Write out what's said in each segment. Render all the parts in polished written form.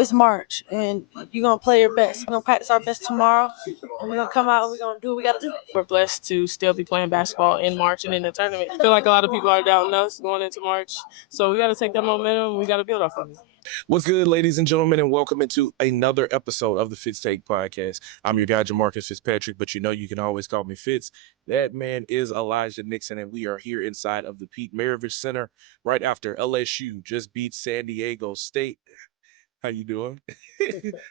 it's March, and you're going to play your best. We're going to practice our best tomorrow, and we're going to come out and we're going to do what we got to do. We're blessed to still be playing basketball in March and in the tournament. I feel like a lot of people are doubting us going into March, so we got to take that momentum and we got to build off of it. What's good, ladies and gentlemen, and welcome into another episode of the Fitz Take Podcast. I'm your guy, Jamarcus Fitzpatrick, but you know you can always call me Fitz. That man is Elijah Nixon, and we are here inside of the Pete Maravich Center right after LSU just beat San Diego State. How you doing?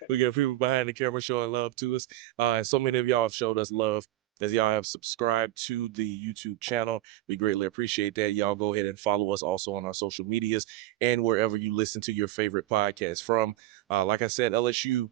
We got people behind the camera showing love to us. And so many of y'all have showed us love as y'all have subscribed to the YouTube channel. We greatly appreciate that. Y'all go ahead and follow us also on our social medias and wherever you listen to your favorite podcast from. Like I said, LSU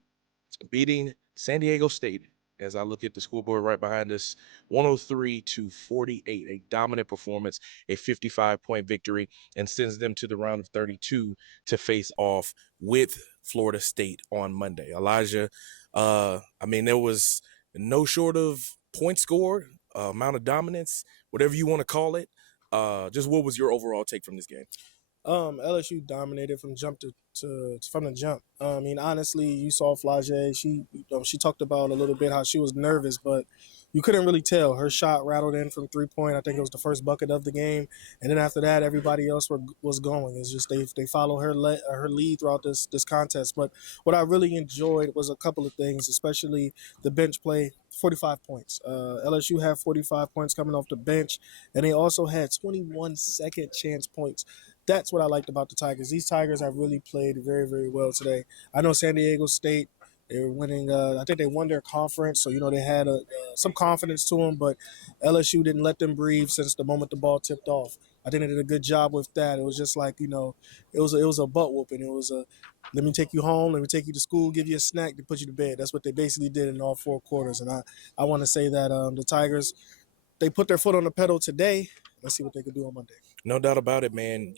beating San Diego State. As I look at the scoreboard right behind us, 103-48, a dominant performance, a 55-point victory, and sends them to the round of 32 to face off with Florida State on Monday. Elijah, there was no short of points scored, amount of dominance, whatever you want to call it. Just what was your overall take from this game? LSU dominated from the jump. Honestly, you saw Flau'jae. She talked about a little bit how she was nervous, but you couldn't really tell. Her shot rattled in from 3-point. I think it was the first bucket of the game, and then after that, everybody else was going. It's just they follow her lead throughout this contest. But what I really enjoyed was a couple of things, especially the bench play. 45 points. LSU had 45 points coming off the bench, and they also had 21 second chance points. That's what I liked about the Tigers. These Tigers have really played very, very well today. I know San Diego State, they were winning. I think they won their conference, so they had some confidence to them. But LSU didn't let them breathe since the moment the ball tipped off. I think they did a good job with that. It was just like it was a butt whooping. It was let me take you home, let me take you to school, give you a snack to put you to bed. That's what they basically did in all four quarters. And I want to say that the Tigers, they put their foot on the pedal today. Let's see what they can do on Monday. No doubt about it, man.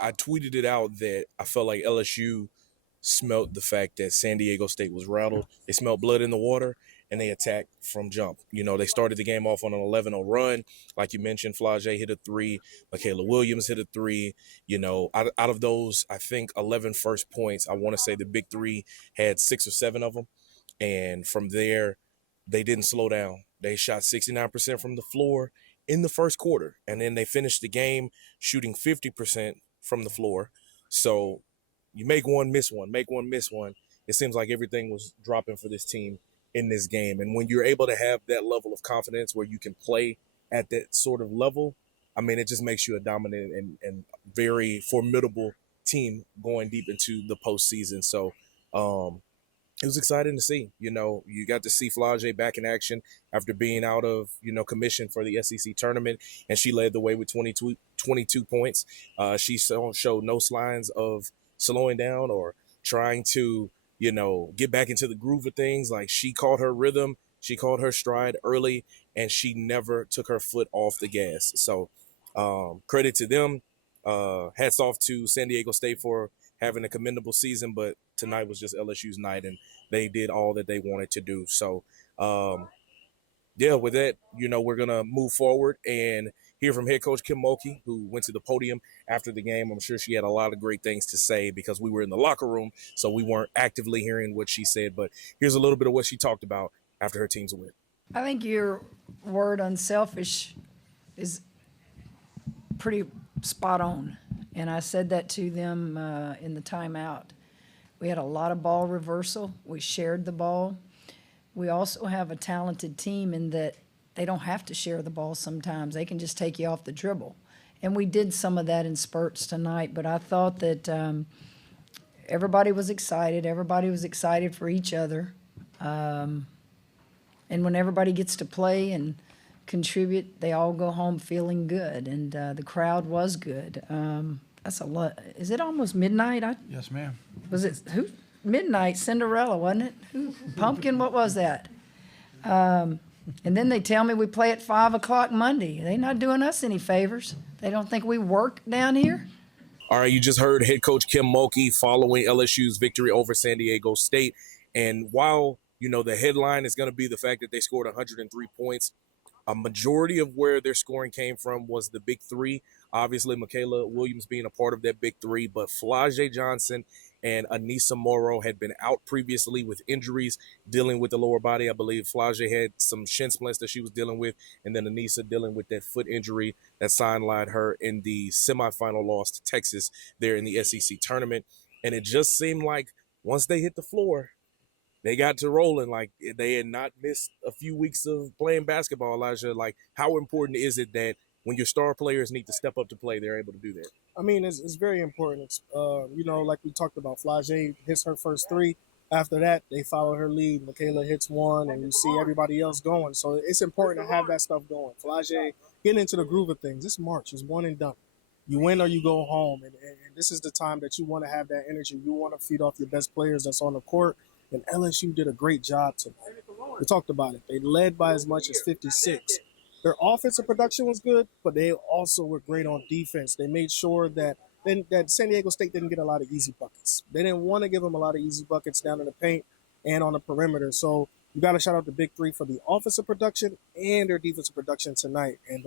I tweeted it out that I felt like LSU smelt the fact that San Diego State was rattled. They smelled blood in the water, and they attacked from jump. They started the game off on an 11-0 run. Like you mentioned, Flau'jae hit a 3. Michaela Williams hit a 3. Out of those, I think 11 first points, I want to say the big three had 6 or 7 of them. And from there, they didn't slow down. They shot 69% from the floor in the first quarter, and then they finished the game shooting 50% from the floor. So you make one, miss one, make one, miss one. It seems like everything was dropping for this team in this game. And when you're able to have that level of confidence where you can play at that sort of level, it just makes you a dominant and very formidable team going deep into the postseason. So it was exciting to see. You got to see Flau'jae back in action after being out of, commission for the SEC tournament, and she led the way with 22 points. She showed no signs of slowing down or trying to, get back into the groove of things. Like, she caught her rhythm, she caught her stride early, and she never took her foot off the gas. So credit to them. Hats off to San Diego State for having a commendable season, but tonight was just LSU's night, and they did all that they wanted to do. So, with that, we're going to move forward and hear from head coach Kim Mulkey, who went to the podium after the game. I'm sure she had a lot of great things to say because we were in the locker room, so we weren't actively hearing what she said. But here's a little bit of what she talked about after her team's win. I think your word unselfish is pretty spot on. And I said that to them in the timeout. We had a lot of ball reversal. We shared the ball. We also have a talented team in that they don't have to share the ball sometimes. They can just take you off the dribble. And we did some of that in spurts tonight, but I thought that everybody was excited. Everybody was excited for each other. And when everybody gets to play and contribute, they all go home feeling good, and the crowd was good. That's a lot. Is it almost midnight? Yes, ma'am. Was it who? Midnight Cinderella, wasn't it? Who? Pumpkin. What was that? And then they tell me we play at 5 o'clock Monday. They're not doing us any favors. They don't think we work down here. All right, you just heard head coach Kim Mulkey following LSU's victory over San Diego State. And while, the headline is going to be the fact that they scored 103 points, a majority of where their scoring came from was the big three. Obviously, Michaela Williams being a part of that big three, but Flau'jae Johnson and Aneesah Morrow had been out previously with injuries, dealing with the lower body. I believe Flau'jae had some shin splints that she was dealing with, and then Aneesah dealing with that foot injury that sidelined her in the semifinal loss to Texas there in the SEC tournament. And it just seemed like once they hit the floor, they got to rolling. Like, they had not missed a few weeks of playing basketball, Elijah. Like, how important is it that when your star players need to step up to play, they're able to do that? I mean, it's very important. It's, like we talked about, Flau'jae hits her first three. After that, they follow her lead. Michaela hits one, and you see everybody else going. So it's important to have that stuff going. Flau'jae getting into the groove of things. This March is one and done. You win or you go home, and this is the time that you want to have that energy. You want to feed off your best players that's on the court, and LSU did a great job tonight. We talked about it. They led by as much as 56. Their offensive production was good, but they also were great on defense. They made sure that San Diego State didn't get a lot of easy buckets. They didn't want to give them a lot of easy buckets down in the paint and on the perimeter. So you got to shout out the big three for the offensive production and their defensive production tonight. And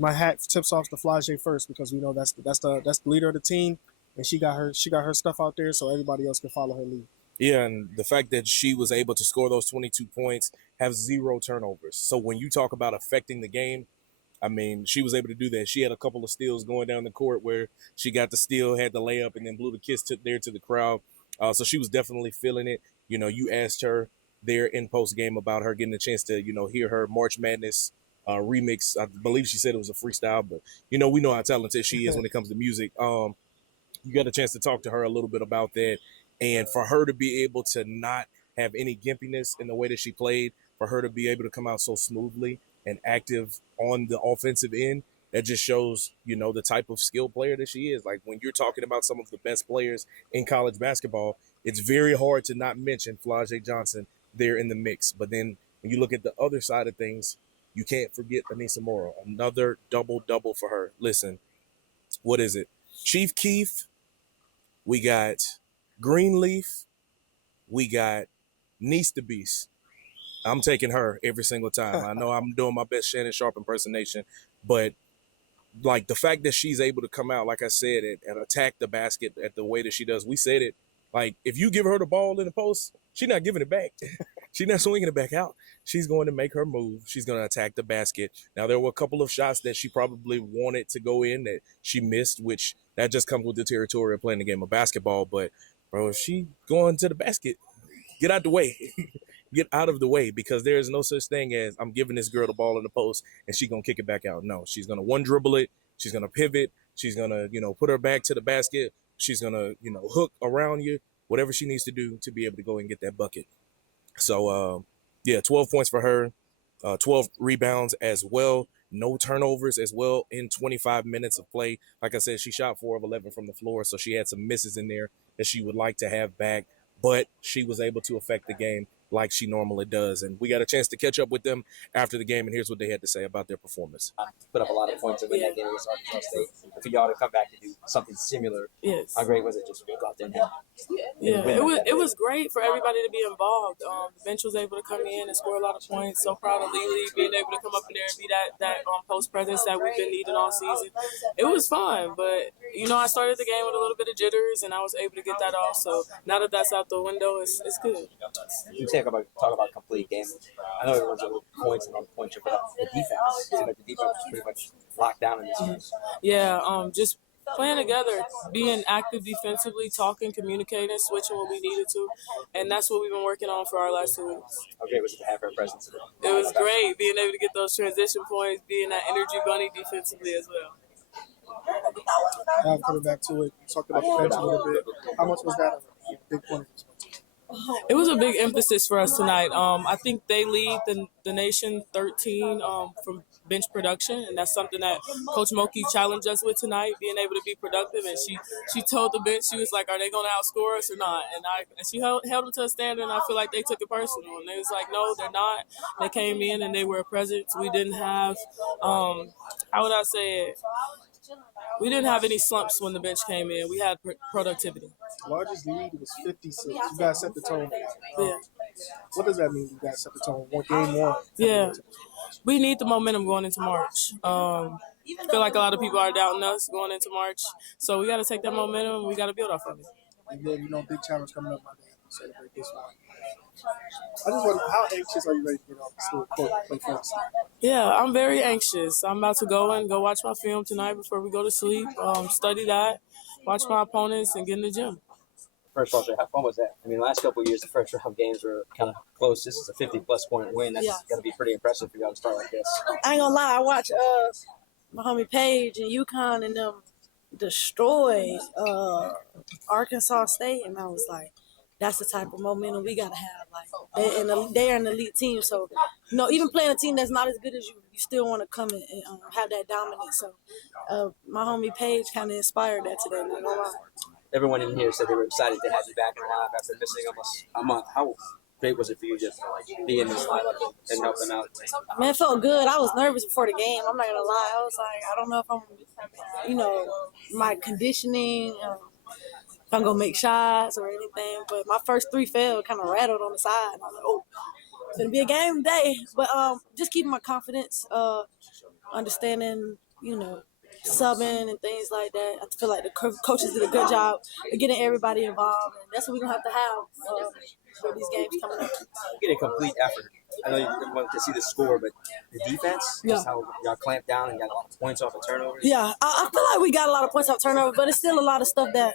my hat tips off to Flau'jae first, because we know that's the leader of the team, and she got her stuff out there so everybody else can follow her lead. Yeah, and the fact that she was able to score those 22 points, have 0 turnovers. So when you talk about affecting the game, I mean, she was able to do that. She had a couple of steals going down the court where she got the steal, had the layup, and then blew the kiss to the crowd. So she was definitely feeling it. You know, you asked her there in post game about her getting a chance to, hear her March Madness remix. I believe she said it was a freestyle, but we know how talented she is when it comes to music. You got a chance to talk to her a little bit about that, and for her to be able to not have any gimpiness in the way that she played, for her to be able to come out so smoothly and active on the offensive end, that just shows, the type of skill player that she is. Like, when you're talking about some of the best players in college basketball, it's very hard to not mention Flau'jae Johnson there in the mix. But then when you look at the other side of things, you can't forget Aneesah Morrow. Another double-double for her. Listen, what is it? Chief Keef, we got Greenleaf, we got Niece the Beast. I'm taking her every single time. I know I'm doing my best Shannon Sharp impersonation, but like the fact that she's able to come out, like I said, and attack the basket at the way that she does. We said it. Like, if you give her the ball in the post, she's not giving it back. She's not swinging it back out. She's going to make her move. She's going to attack the basket. Now, there were a couple of shots that she probably wanted to go in that she missed, which that just comes with the territory of playing the game of basketball. But, bro, if she going to the basket, get out the way. Get out of the way, because there is no such thing as I'm giving this girl the ball in the post and she's going to kick it back out. No, she's going to one dribble it. She's going to pivot. She's going to, put her back to the basket. She's going to, hook around you, whatever she needs to do to be able to go and get that bucket. So, 12 points for her, 12 rebounds as well. No turnovers as well in 25 minutes of play. Like I said, she shot 4 of 11 from the floor, so she had some misses in there that she would like to have back, but she was able to affect the game like she normally does. And we got a chance to catch up with them after the game, and here's what they had to say about their performance. Put up a lot of points to win that game against Arkansas State. For y'all to come back and do something similar, Yes. How great was it just to go out there and it was great for everybody to be involved. The bench was able to come in and score a lot of points. So proud of Lily being able to come up in there and be that post presence that we've been needing all season. It was fun, but I started the game with a little bit of jitters, and I was able to get that off. So now that that's out the window, it's good. You talk about complete game. I know it was a points and all the points, but the defense. It seemed like the defense was pretty much locked down in this game. Yeah, just playing together, being active defensively, talking, communicating, switching when we needed to, and that's what we've been working on for our last 2 weeks. How great was it to have her presence today? It was great being able to get those transition points, being that energy bunny defensively as well. Now coming back to it, talked about the bench a little bit. How much was that a big point? It was a big emphasis for us tonight. I think they lead the nation 13 from bench production, and that's something that Coach Mulkey challenged us with tonight, being able to be productive. And she told the bench, she was like, "Are they going to outscore us or not?" And she held them to a standard, and I feel like they took it personal. And they was like, "No, they're not." They came in and they were a presence. We didn't have, how would I say it? We didn't have any slumps when the bench came in. We had productivity. Largest lead was 56. You guys set the tone. Yeah. What does that mean? You guys set the tone. Game one. Yeah. We need the momentum going into March. I feel like a lot of people are doubting us going into March. So we got to take that momentum. We got to build off of it. And then, big challenge coming up Monday. Celebrate this one. I just wonder, how anxious are you ready to get off the court and play Fitz? Yeah, I'm very anxious. I'm about to go watch my film tonight before we go to sleep, study that, watch my opponents, and get in the gym. First of all, how fun was that? I mean, the last couple of years, the first round games were kind of close. This is a 50-plus point win. That's going to be pretty impressive for y'all to start like this. I ain't gonna lie, I watched my homie Paige and UConn and them destroy Arkansas State, and I was like, that's the type of momentum we gotta have. Like they're an elite team, so even playing a team that's not as good as you, you still want to come and have that dominance. So my homie Paige kind of inspired that today. Not gonna lie. Everyone in here said they were excited to have you back in the lineup after missing almost a month. How great was it for you just to be in this lineup and help them out? Man, it felt good. I was nervous before the game. I'm not gonna lie. I was like, I don't know if I'm, my conditioning, if I'm gonna make shots or anything. But my first 3 fell, kind of rattled on the side. I was like, oh, it's gonna be a game today. But just keeping my confidence, understanding, subbing and things like that. I feel like the coaches did a good job of getting everybody involved, and that's what we're gonna have to have for these games coming up. You get a complete effort. I know you wanted to see the score, but the defense, just how y'all clamped down and got a lot of points off of turnovers. Yeah, I feel like we got a lot of points off turnover, but it's still a lot of stuff that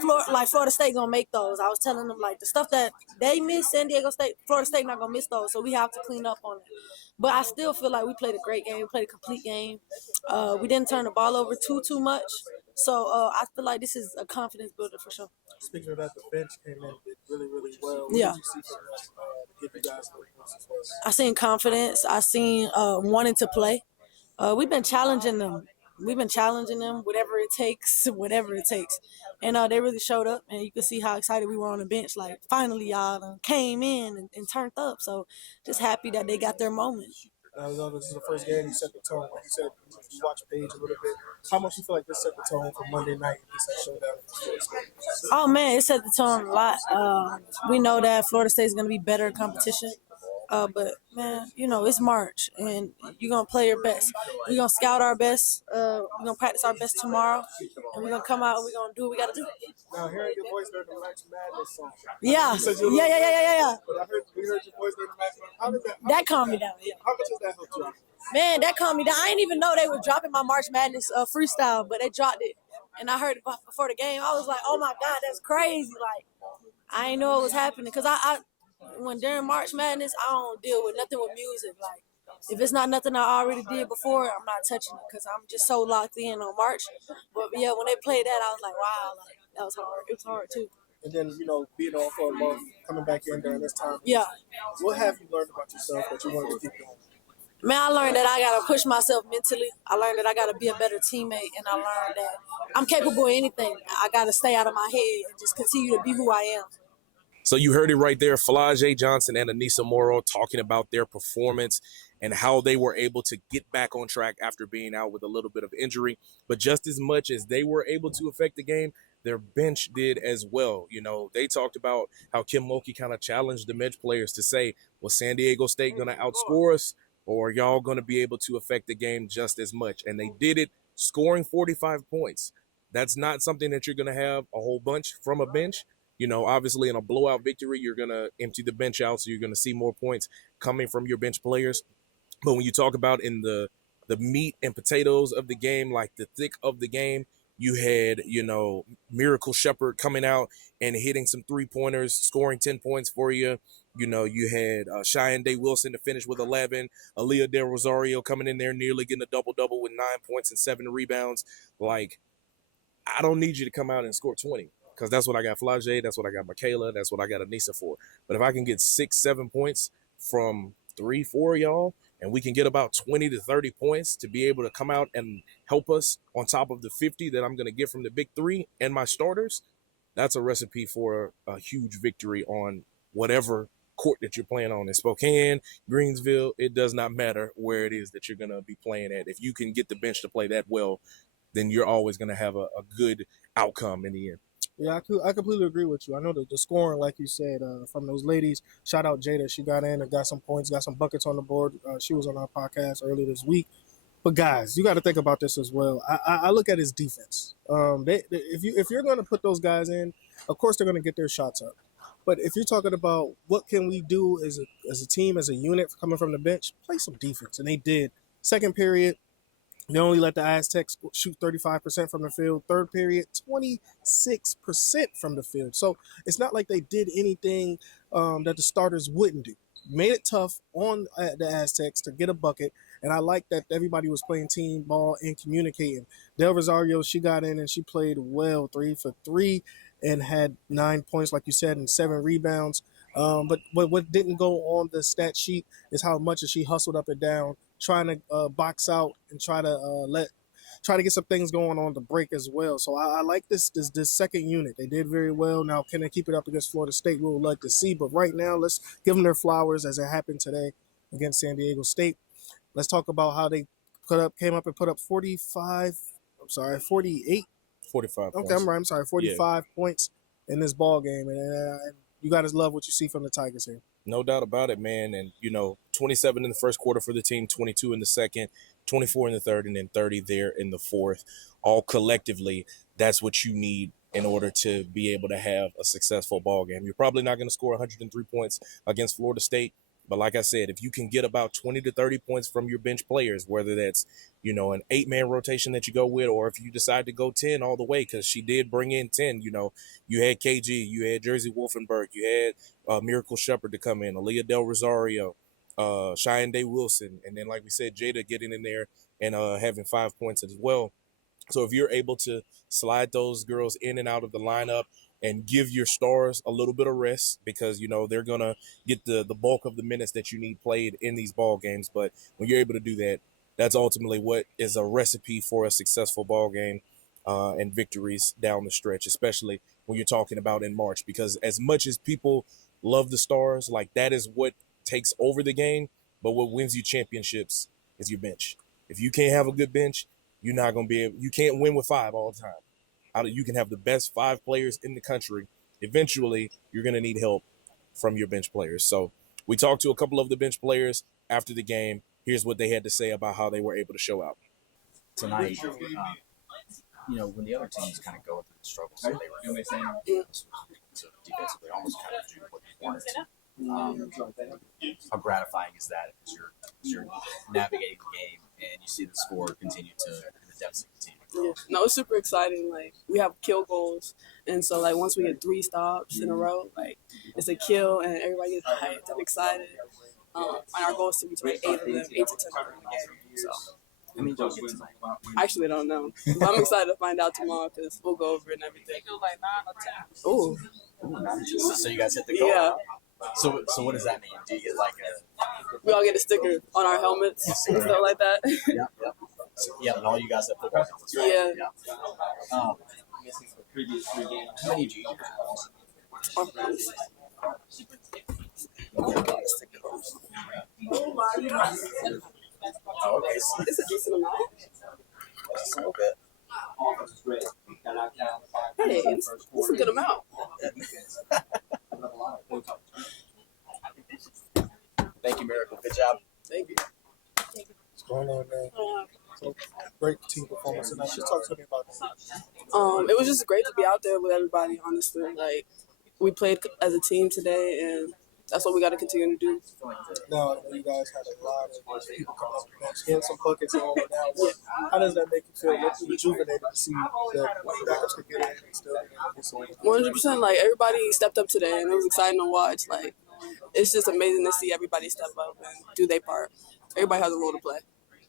Florida State gonna make those. I was telling them, like, the stuff that they miss, San Diego State, Florida State not gonna miss those, so we have to clean up on it. But I still feel like we played a great game, we played a complete game. We didn't turn the ball over too much, so I feel like this is a confidence builder for sure. Speaking of that, the bench came in really, really well. Yeah. What did you see from us to give you guys the points as well? I seen confidence. I seen wanting to play. We've been challenging them. Whatever it takes, And they really showed up, and you could see how excited we were on the bench. Like, finally, y'all came in and turned up. So just happy that they got their moment. I know this is the first game. You set the tone. Like you said, you watched Paige a little bit. How much you feel like this set the tone for Monday night in this showdown? Oh, man, it set the tone a lot. We know that Florida State is going to be better in competition. But, man, it's March, and you're going to play your best. We're going to scout our best. We're going to practice our best tomorrow. And we're going to come out and we're going to do what we got to do. Now, hearing your voice during the March Madness song. Yeah. But we heard your voice during the March Madness. How did that calmed me down, yeah. How much does that help you? Man, that calmed me down. I didn't even know they were dropping my March Madness freestyle, but they dropped it. And I heard it before the game. I was like, oh, my God, that's crazy. Like, I didn't know it was happening. Because when during March Madness, I don't deal with nothing with music. Like, if it's not nothing I already did before, I'm not touching it because I'm just so locked in on March. But, yeah, when they played that, I was like, wow, like, that was hard. It was hard, too. And then, being off for a month, coming back in during this time. Yeah. What have you learned about yourself that you wanted to keep going? Man, I learned that I got to push myself mentally. I learned that I got to be a better teammate. And I learned that I'm capable of anything. I got to stay out of my head and just continue to be who I am. So you heard it right there. Flau'jae Johnson and Aneesah Morrow talking about their performance and how they were able to get back on track after being out with a little bit of injury. But just as much as they were able to affect the game, their bench did as well. They talked about how Mulkey kind of challenged the bench players to say, was San Diego State going to outscore us, or are y'all going to be able to affect the game just as much? And they did it, scoring 45 points. That's not something that you're going to have a whole bunch from a bench. Obviously in a blowout victory, you're going to empty the bench out, so you're going to see more points coming from your bench players. But when you talk about in the meat and potatoes of the game, like the thick of the game, you had, Miracle Shepherd coming out and hitting some 3-pointers, scoring 10 points for you. You had Cheyenne Day Wilson to finish with 11. Aaliyah Del Rosario coming in there, nearly getting a double-double with 9 points and 7 rebounds. Like, I don't need you to come out and score 20. Because that's what I got Flau'jae, that's what I got Michaela, that's what I got Aneesah for. But if I can get 6-7 points from 3-4 y'all, and we can get about 20 to 30 points to be able to come out and help us on top of the 50 that I'm going to get from the big three and my starters, that's a recipe for a huge victory on whatever court that you're playing on in Spokane, Greensville. It does not matter where it is that you're going to be playing at. If you can get the bench to play that well, then you're always going to have a good outcome in the end. Yeah, I completely agree with you. I know the scoring, like you said, from those ladies. Shout out Jada. She got in and got some points, got some buckets on the board. She was on our podcast earlier this week. But guys, you got to think about this as well. I look at his defense. If you're going to put those guys in, of course they're going to get their shots up. But if you're talking about what can we do as a team, as a unit coming from the bench, play some defense. And they did. Second period, they only let the Aztecs shoot 35% from the field. Third period, 26% from the field. So it's not like they did anything that the starters wouldn't do. Made it tough on the Aztecs to get a bucket. And I like that everybody was playing team ball and communicating. Del Rosario, she got in and she played well, 3 for 3, and had 9 points, like you said, and 7 rebounds. But what didn't go on the stat sheet is how much she hustled up and down, trying to box out and try to get some things going on the break as well. So I like this second unit. They did very well. Now, can they keep it up against Florida State? We would like to see. But right now, let's give them their flowers as it happened today against San Diego State. Let's talk about how they came up and put up 48. 45 Okay, points. I'm sorry, 45 points in this ball game. And you got to love what you see from the Tigers here. No doubt about it, man. And, 27 in the first quarter for the team, 22 in the second, 24 in the third, and then 30 there in the fourth. All collectively, that's what you need in order to be able to have a successful ball game. You're probably not going to score 103 points against Florida State. But like I said, if you can get about 20 to 30 points from your bench players, whether that's, an 8-man rotation that you go with, or if you decide to go 10 all the way, because she did bring in 10, you had KG, you had Jersey Wolfenberg, you had Miracle Shepherd to come in, Aaliyah Del Rosario, Cheyenne Day Wilson, and then, like we said, Jada getting in there and having 5 points as well. So if you're able to slide those girls in and out of the lineup and give your stars a little bit of rest, because, they're going to get the bulk of the minutes that you need played in these ball games. But when you're able to do that, that's ultimately what is a recipe for a successful ball game and victories down the stretch, especially when you're talking about in March. Because as much as people love the stars, like, that is what takes over the game. But what wins you championships is your bench. If you can't have a good bench, you're not going to be able – you can't win with 5 all the time. You can have the best 5 players in the country. Eventually, you're going to need help from your bench players. So we talked to a couple of the bench players after the game. Here's what they had to say about how they were able to show out. Tonight, when the other teams kind of go through the struggles that they were facing, to defensively almost kind of do what you wanted to. How gratifying is that as you're navigating the game and you see the score continue to, the deficit continue? Yeah. No, it's super exciting. Like, we have kill goals, and so, like, once we get 3 stops in a row, like, it's a kill, and everybody gets hyped and excited. And our goal is to reach like 8 of them, 8 to 10 of them in the game. So, I mean, don't get tonight. I actually don't know. But I'm excited to find out tomorrow because we'll go over it and everything. Ooh. So you guys hit the goal. Yeah. So what does that mean? Do you get like a? We all get a sticker on our helmets and stuff like that. Yeah. Yeah, and all you guys have football helmets, right? Yeah. How many do you have? Oh, okay. So It's a decent amount. just a little bit. Hey, it's a good amount. Thank you, Miracle. Good job. Thank you. What's going on, man? So, great team performance tonight. Just talk to me about that. It was just great to be out there with everybody, honestly. Like, we played as a team today, and that's what we got to continue to do. Now, I know you guys had a lot of people come off the bench, getting some buckets and all of that. How does that make you feel? What's rejuvenated to see that backups could get in and still get some? 100%. Like, everybody stepped up today, and it was exciting to watch. Like, it's just amazing to see everybody step up and do their part. Everybody has a role to play.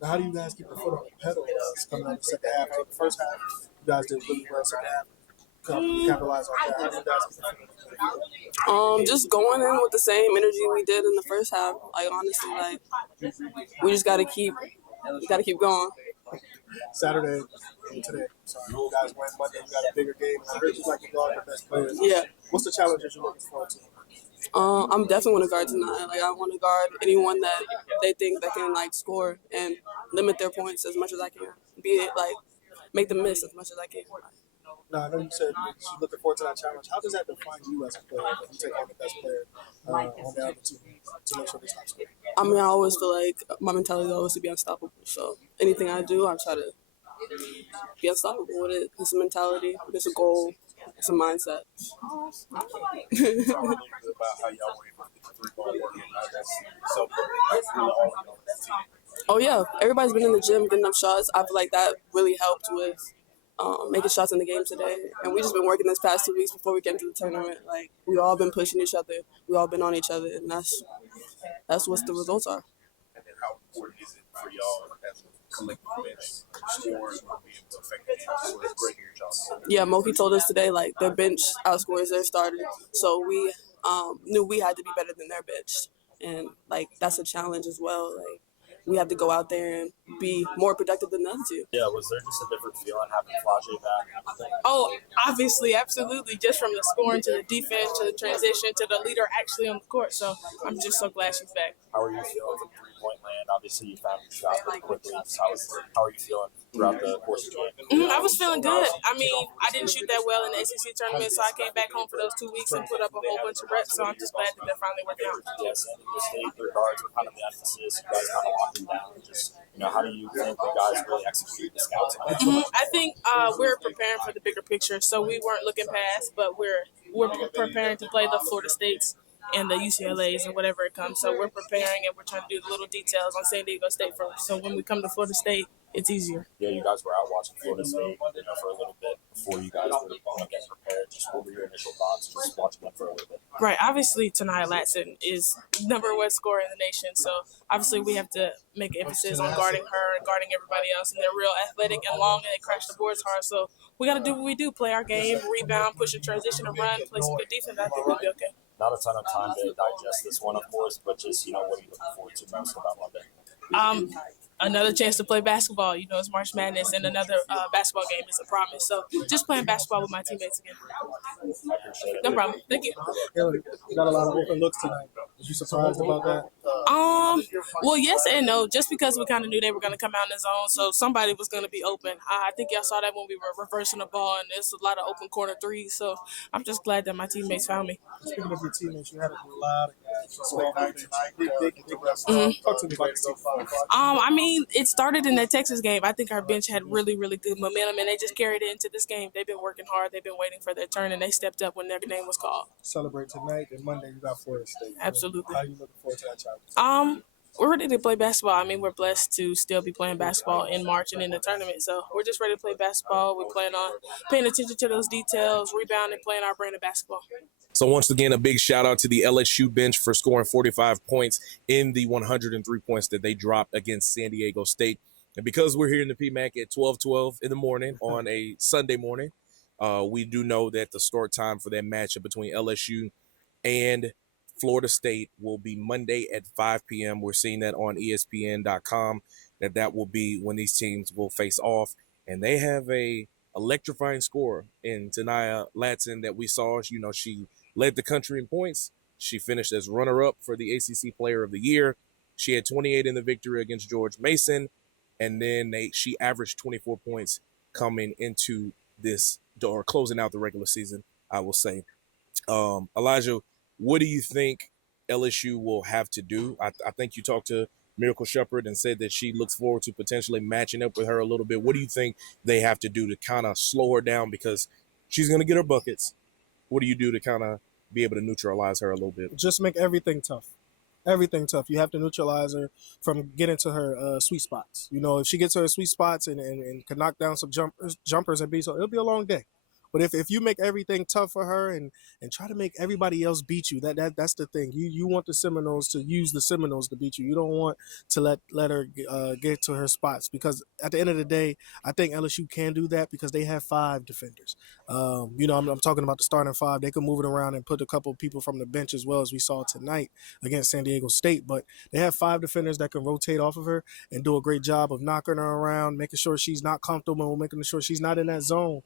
Now, how do you guys keep the foot on the pedal coming out the second half? Like the first half, you guys did really well. Second half, capitalize on that. How do you guys keep the foot on the pedal? Just going in with the same energy we did in the first half. Like, honestly, like, we just got to keep going. Saturday and today. Sorry, you guys went Monday. You got a bigger game. I heard you like to guard your best players. Yeah. What's the challenges you're looking forward to? I'm definitely want to guard tonight. Like, I want to guard anyone that they think that can, like, score and limit their points as much as I can. Be it, like, make them miss as much as I can. Now, I know you said you're looking forward to that challenge. How does that define you as a player? That you take on the best player on the other team to make sure they stop scoring? I mean, I always feel like my mentality is always to be unstoppable. So anything I do, I try to be unstoppable with it. It's a mentality. It's a goal. It's a mindset. Oh yeah, everybody's been in the gym getting up shots. I feel like that really helped with making shots in the game today. And we just been working this past 2 weeks before we get into the tournament. Like we all been pushing each other. We all been on each other, and that's what the results are. And then how important is it for y'all as a collective bench scores will be able to affect the game? So it's great to hear y'all. Yeah, Mulkey told us today like their bench outscores their starters, so we knew we had to be better than their bench, and like that's a challenge as well. Like we have to go out there and be more productive than the other two. Yeah, was there just a different feeling having Flau'jae back? Oh, obviously, absolutely. Just from the scoring to the defense to the transition to the leader actually on the court. So I'm just so glad she's back. How are you feeling from three-point land? Obviously, you found your shot pretty quickly. How are you feeling throughout the course of the game? I was feeling good. I mean, I didn't shoot that well in the ACC tournament, so I came back home for those 2 weeks and put up a whole bunch of reps. So I'm just glad that they're finally working out. Yes, and the state, their guards were kind of the emphasis. You guys kind of locked them down. Just, how do you think the guys really execute the scouts? I think we're preparing for the bigger picture, so we weren't looking past, but we're preparing to play the Florida States and the UCLAs and whatever it comes. So we're preparing and we're trying to do the little details on San Diego State first. So when we come to Florida State, it's easier. Yeah, you guys were out watching Florida State, for a little bit before you guys were getting prepared. Just what were your initial thoughts just watching them for a little bit? Right. Obviously, Tanaya Latson is #1 scorer in the nation. So obviously we have to make emphasis on guarding her and guarding everybody else. And they're real athletic and long and they crash the boards hard. So we got to do what we do, play our game, rebound, push a transition and run, play some good defense. I think we'll be okay. Not a ton of time to digest this one, of course, but just, what are you looking forward to most about Monday? Another chance to play basketball. It's March Madness, and another basketball game is a promise. So just playing basketball with my teammates again. No problem. Thank you. Hillary, you got a lot of open looks tonight. Was you surprised about that? Well, yes and no. Just because we kind of knew they were going to come out in the zone, so somebody was going to be open. I think y'all saw that when we were reversing the ball, and there's a lot of open corner threes. So I'm just glad that my teammates found me. Speaking of your teammates, you had a lot of guys. Talk to me about this team. I mean, it started in that Texas game. I think our bench had really, really good momentum, and they just carried it into this game. They've been working hard. They've been waiting for their turn, and they stepped up when their name was called. Celebrate tonight, and Monday you got Florida State. Absolutely. How are you looking forward to that challenge? We're ready to play basketball. I mean, we're blessed to still be playing basketball in March and in the tournament. So we're just ready to play basketball. We plan on paying attention to those details, rebounding, playing our brand of basketball. So once again, a big shout out to the LSU bench for scoring 45 points in the 103 points that they dropped against San Diego State. And because we're here in the PMAC at 12:12 in the morning on a Sunday morning, we do know that the start time for that matchup between LSU and Florida State will be Monday at 5 p.m. We're seeing that on ESPN.com, that will be when these teams will face off. And they have a electrifying scorer in Tanaya Latson that we saw. She led the country in points. She finished as runner-up for the ACC Player of the Year. She had 28 in the victory against George Mason. And then she averaged 24 points coming into this, or closing out the regular season, I will say. Elijah, what do you think LSU will have to do? I think you talked to Miracle Shepherd and said that she looks forward to potentially matching up with her a little bit. What do you think they have to do to kind of slow her down? Because she's going to get her buckets. What do you do to kind of be able to neutralize her a little bit? Just make everything tough. Everything tough. You have to neutralize her from getting to her sweet spots. If she gets to her sweet spots and can knock down some jumpers and so it'll be a long day. But if you make everything tough for her and try to make everybody else beat you, that's the thing. You want the Seminoles to use the Seminoles to beat you. You don't want to let her get to her spots, because at the end of the day, I think LSU can do that because they have 5 defenders. I'm talking about the starting 5. They can move it around and put a couple of people from the bench as well, as we saw tonight against San Diego State. But they have 5 defenders that can rotate off of her and do a great job of knocking her around, making sure she's not comfortable, making sure she's not in that zone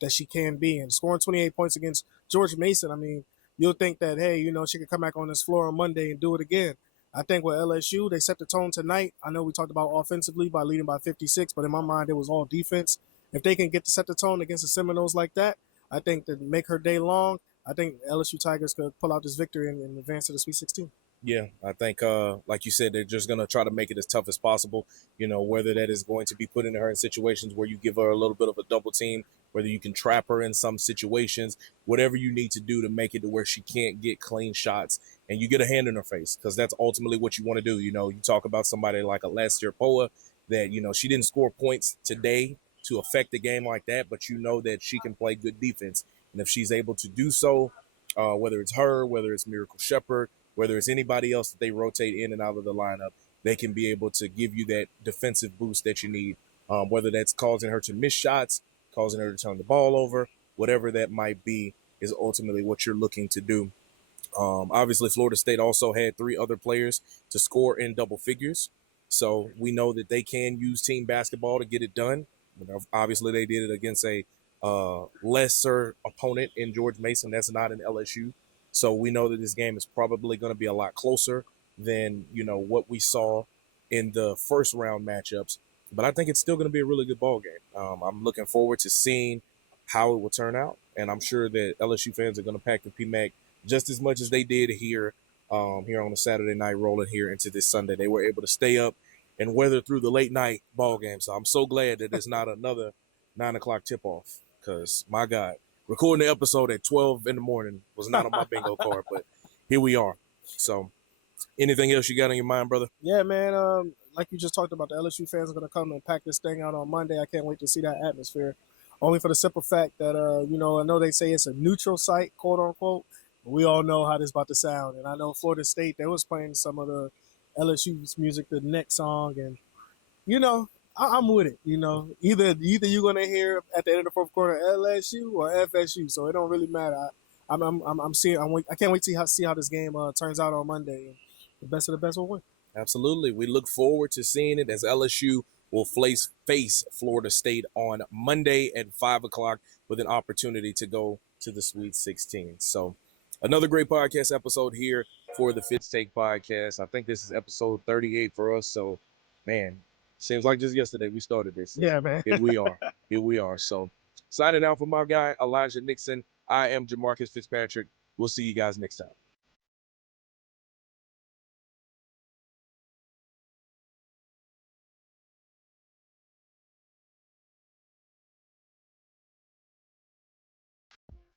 that she can be. And scoring 28 points against George Mason, I mean, you'll think that, hey, she could come back on this floor on Monday and do it again. I think with LSU, they set the tone tonight. I know we talked about offensively by leading by 56, but in my mind, it was all defense. If they can get to set the tone against the Seminoles like that, I think to make her day long, I think LSU Tigers could pull out this victory and advance to the Sweet 16. Yeah, I think, like you said, they're just going to try to make it as tough as possible, whether that is going to be putting her in situations where you give her a little bit of a double team whether you can trap her in some situations, whatever you need to do to make it to where she can't get clean shots and you get a hand in her face, because that's ultimately what you want to do. You know, you talk about somebody like a Lester Poa that, you know, she didn't score points today to affect the game like that, but you know that she can play good defense. And if she's able to do so, whether it's her, whether it's Miracle Shepherd, whether it's anybody else that they rotate in and out of the lineup, they can be able to give you that defensive boost that you need, whether that's causing her to miss shots, causing her to turn the ball over, whatever that might be is ultimately what you're looking to do. Obviously, Florida State also had 3 other players to score in double figures. So we know that they can use team basketball to get it done. Obviously, they did it against a lesser opponent in George Mason. That's not an LSU. So we know that this game is probably going to be a lot closer than, you know, what we saw in the first round matchups. But I think it's still going to be a really good ball game. I'm looking forward to seeing how it will turn out. And I'm sure that LSU fans are going to pack the PMAC just as much as they did here on a Saturday night rolling here into this Sunday. They were able to stay up and weather through the late night ball game. So I'm so glad that it's not another 9 o'clock tip off, because my God, recording the episode at 12 in the morning was not on my bingo card, but here we are. So anything else you got on your mind, brother? Yeah, man. Like you just talked about, the LSU fans are going to come and pack this thing out on Monday. I can't wait to see that atmosphere. Only for the simple fact that, you know, I know they say it's a neutral site, quote unquote. But we all know how this about to sound. And I know Florida State, they was playing some of the LSU's music, the next song. And, you know, I'm with it. You know, either you're going to hear at the end of the fourth quarter LSU or FSU. So it don't really matter. I'm seeing. I can't wait to see how this game turns out on Monday. And the best of the best will win. Absolutely. We look forward to seeing it as LSU will face Florida State on Monday at 5 o'clock with an opportunity to go to the Sweet 16. So another great podcast episode here for the Fitz Take podcast. I think this is episode 38 for us. So, man, seems like just yesterday we started this. Yeah, man. Here we are. Here we are. So signing out for my guy, Elijah Nixon. I am Jamarcus Fitzpatrick. We'll see you guys next time.